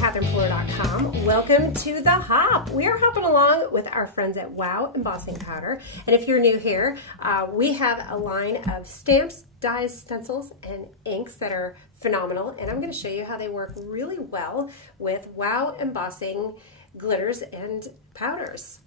CatherinePuller.com. Welcome to The Hop. We are hopping along with our friends at Wow Embossing Powder. And if you're new here, we have a line of stamps, dies, stencils, and inks that are phenomenal. And I'm going to show you how they work really well with Wow Embossing glitters and powders.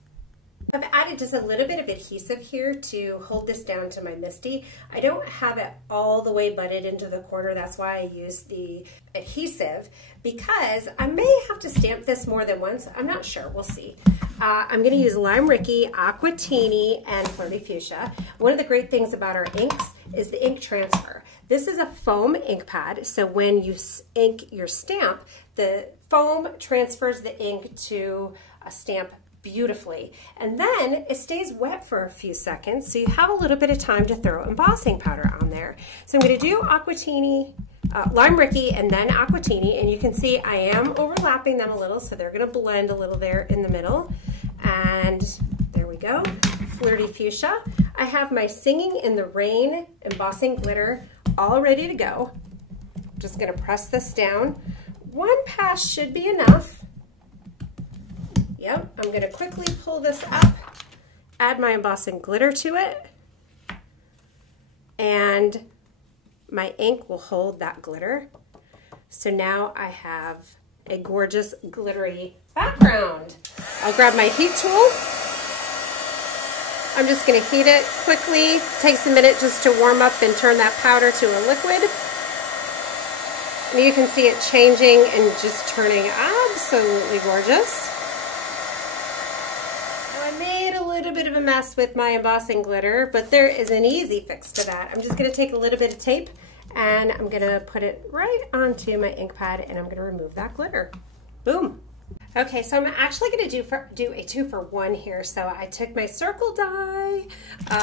I've added just a little bit of adhesive here to hold this down to my MISTI. I don't have it all the way butted into the corner. That's why I use the adhesive, because I may have to stamp this more than once. I'm not sure. We'll see. I'm going to use Lime Ricky, Aquatini, and Flirty Fuchsia. One of the great things about our inks is the ink transfer. This is a foam ink pad, so when you ink your stamp, the foam transfers the ink to a stamp beautifully, and then it stays wet for a few seconds, so you have a little bit of time to throw embossing powder on there. So I'm going to do Aquatini, Lime Ricky, and then Aquatini, and you can see I am overlapping them a little, so they're going to blend a little there in the middle. And there we go. Flirty Fuchsia. I have my Singing in the Rain embossing glitter all ready to go. I'm just going to press this down. One pass should be enough. Yep, I'm going to quickly pull this up, add my embossing glitter to it, and my ink will hold that glitter. So now I have a gorgeous glittery background. I'll grab my heat tool. I'm just going to heat it quickly. It takes a minute just to warm up and turn that powder to a liquid. And you can see it changing and just turning absolutely gorgeous. A bit of a mess with my embossing glitter, but there is an easy fix to that. I'm just going to take a little bit of tape and I'm going to put it right onto my ink pad, and I'm going to remove that glitter. Boom. Okay, so I'm actually going to do a 2-for-1 here. So I took my circle die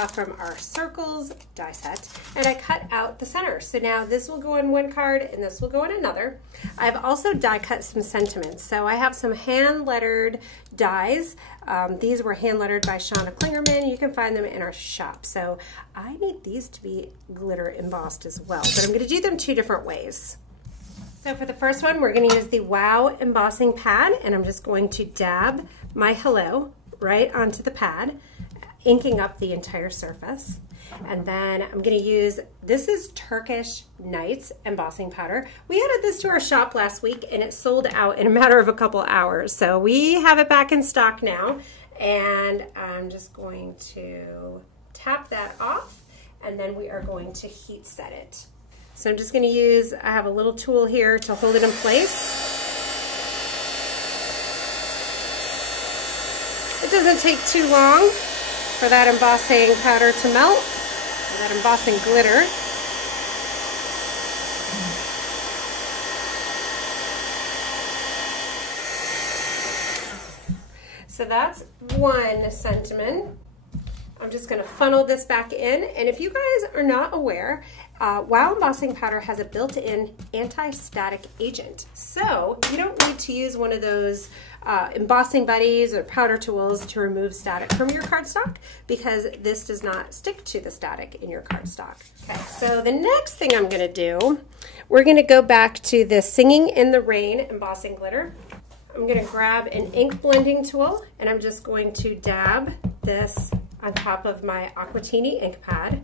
from our circles die set, and I cut out the center. So now this will go in one card and this will go in another. I've also die cut some sentiments. So I have some hand lettered dies. These were hand lettered by Shauna Klingerman. You can find them in our shop. So I need these to be glitter embossed as well, but I'm going to do them 2 different ways. So for the first one, we're going to use the Wow embossing pad, and I'm just going to dab my hello right onto the pad, inking up the entire surface. And then I'm going to use, this is Turkish Nights embossing powder. We added this to our shop last week and it sold out in a matter of a couple hours. So we have it back in stock now, and I'm just going to tap that off, and then we are going to heat set it. So I'm just going to use, I have a little tool here to hold it in place. It doesn't take too long for that embossing powder to melt, or that embossing glitter. So that's one sentiment. I'm just going to funnel this back in, and if you guys are not aware, Wow embossing powder has a built-in anti-static agent. So you don't need to use one of those embossing buddies or powder tools to remove static from your cardstock, because this does not stick to the static in your cardstock. Okay, so the next thing I'm going to do, we're going to go back to the Singing in the Rain embossing glitter. I'm going to grab an ink blending tool, and I'm just going to dab this on top of my Aquatini ink pad.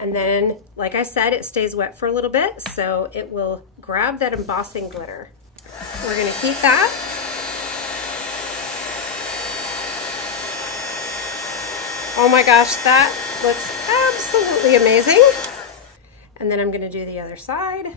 And then, like I said, it stays wet for a little bit, so it will grab that embossing glitter. We're going to heat that. Oh my gosh, that looks absolutely amazing. And then I'm going to do the other side.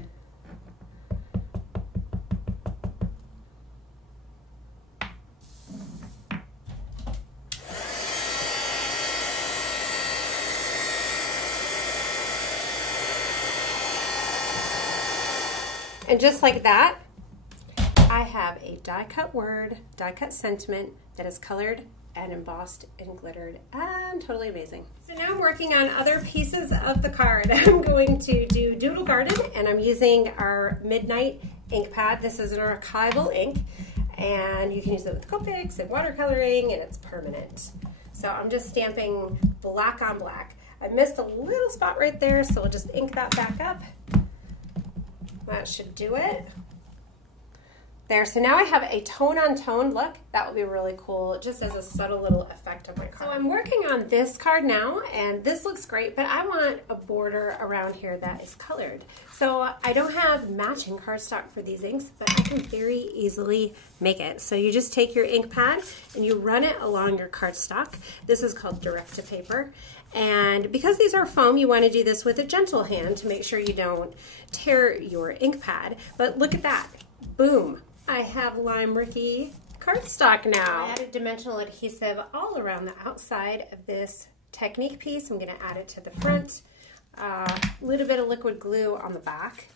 And just like that, I have a die cut word, die cut sentiment that is colored and embossed and glittered, and totally amazing. So now I'm working on other pieces of the card. I'm going to do Doodle Garden, and I'm using our Midnight ink pad. This is an archival ink, and you can use it with Copics and watercoloring, and it's permanent. So I'm just stamping black on black. I missed a little spot right there, so we'll just ink that back up. That should do it. There, so now I have a tone-on-tone look. That will be really cool, just as a subtle little effect of my card. So I'm working on this card now, and this looks great, but I want a border around here that is colored. So I don't have matching cardstock for these inks, but I can very easily make it. So you just take your ink pad and you run it along your cardstock. This is called direct to paper. And because these are foam, you want to do this with a gentle hand to make sure you don't tear your ink pad. But look at that, boom. I have Lime Ricky cardstock now. I added dimensional adhesive all around the outside of this Technique piece. I'm going to add it to the front. A little bit of liquid glue on the back.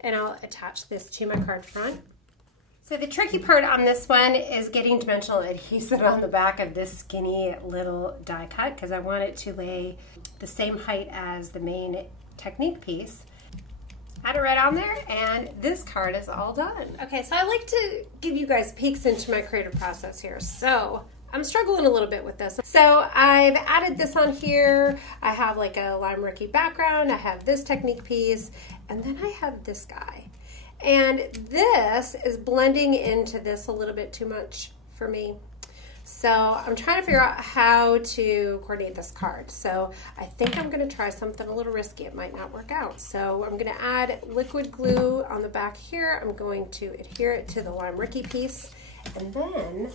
And I'll attach this to my card front. So the tricky part on this one is getting dimensional adhesive on the back of this skinny little die cut because I want it to lay the same height as the main Technique piece. Add it right on there, and this card is all done. Okay, so I like to give you guys peeks into my creative process here. So I'm struggling a little bit with this. So I've added this on here. I have like a Lime Ricky background. I have this Technique piece, and then I have this guy. And this is blending into this a little bit too much for me. So I'm trying to figure out how to coordinate this card. So I think I'm going to try something a little risky. It might not work out. So I'm going to add liquid glue on the back here. I'm going to adhere it to the Lime Ricky piece. And then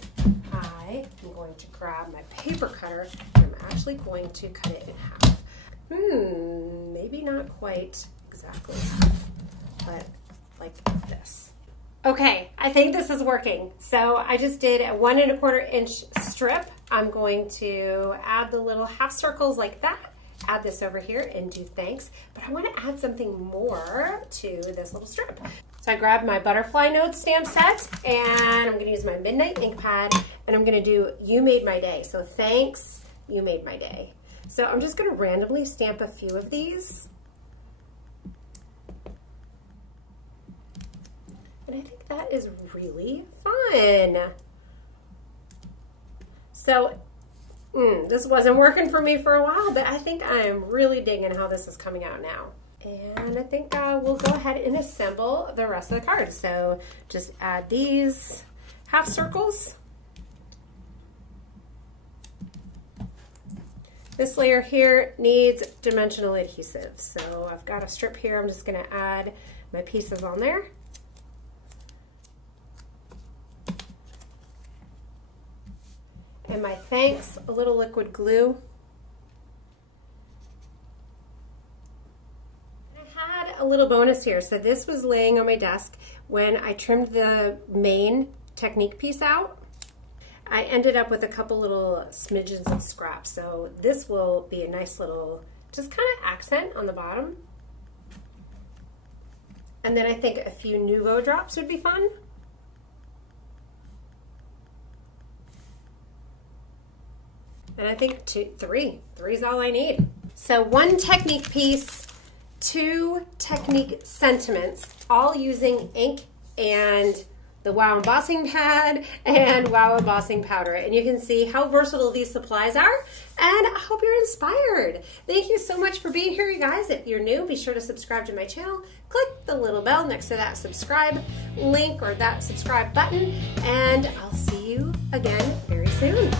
I am going to grab my paper cutter and I'm actually going to cut it in half. Maybe not quite exactly, but like this. Okay, I think this is working. So I just did a 1 1/4 inch strip. I'm going to add the little half circles like that, add this over here and do thanks, but I want to add something more to this little strip. So I grabbed my butterfly note stamp set and I'm going to use my midnight ink pad and I'm going to do You Made My Day. So thanks, you made my day. So I'm just going to randomly stamp a few of these. And I think that is really fun. So this wasn't working for me for a while, but I think I'm really digging how this is coming out now. And I think we'll go ahead and assemble the rest of the card. So just add these half circles. This layer here needs dimensional adhesive. So I've got a strip here. I'm just gonna add my pieces on there. And my thanks, a little liquid glue. I had a little bonus here. So this was laying on my desk when I trimmed the main Technique piece out. I ended up with a couple little smidgens of scraps. So this will be a nice little, just kind of accent on the bottom. And then I think a few Nuvo drops would be fun. And I think three is all I need. So 1 Technique piece, 2 Technique sentiments, all using ink and the Wow embossing pad and Wow embossing powder. And you can see how versatile these supplies are. And I hope you're inspired. Thank you so much for being here, you guys. If you're new, be sure to subscribe to my channel. Click the little bell next to that subscribe link or that subscribe button. And I'll see you again very soon.